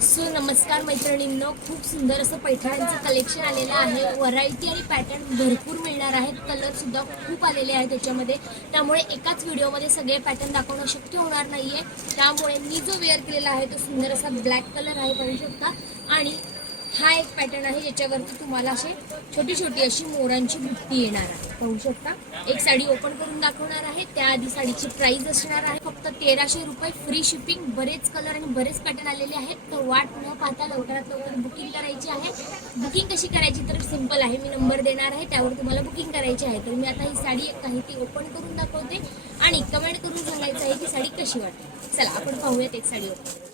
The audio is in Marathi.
सो नमस्कार मैत्रिणींनो, खूप सुंदर असं पैठण्यांचं कलेक्शन आलेलं आहे। व्हरायटी आणि पॅटर्न भरपूर मिळणार आहेत। कलर सुद्धा खूप आलेले आहेत त्याच्यामध्ये, त्यामुळे एकाच व्हिडिओमध्ये सगळे पॅटर्न दाखवणं शक्य होणार नाहीये। त्यामुळे मी जो वेअर केलेला आहे तो सुंदर असा ब्लॅक कलर आहे, पाहू शकता। आणि हा एक पॅटर्न आहे ज्याच्यावरती तुम्हाला असे छोटी छोटी अशी मोरांची बुट्टी येणार आहे, पाहू शकता। एक साडी ओपन करून दाखवणार आहे, त्याआधी साडीची प्राइस असणार आहे फक्त 1300 रुपये, फ्री शिपिंग। बरेच कलर आणि बरेच पॅटर्न आलेले आहेत, तर वाट न पाहता लवकरात लवकर बुकिंग करायची आहे। बुकिंग कशी करायची तर सिंपल आहे, मी नंबर देणार आहे त्यावर तुम्हाला बुकिंग करायची आहे। तर मी आता ही साडी एक आहे ती ओपन करून दाखवते आणि कमेंट करून सांगायचं आहे की साडी कशी वाटते। चला आपण पाहूयात एक साडी ओपन।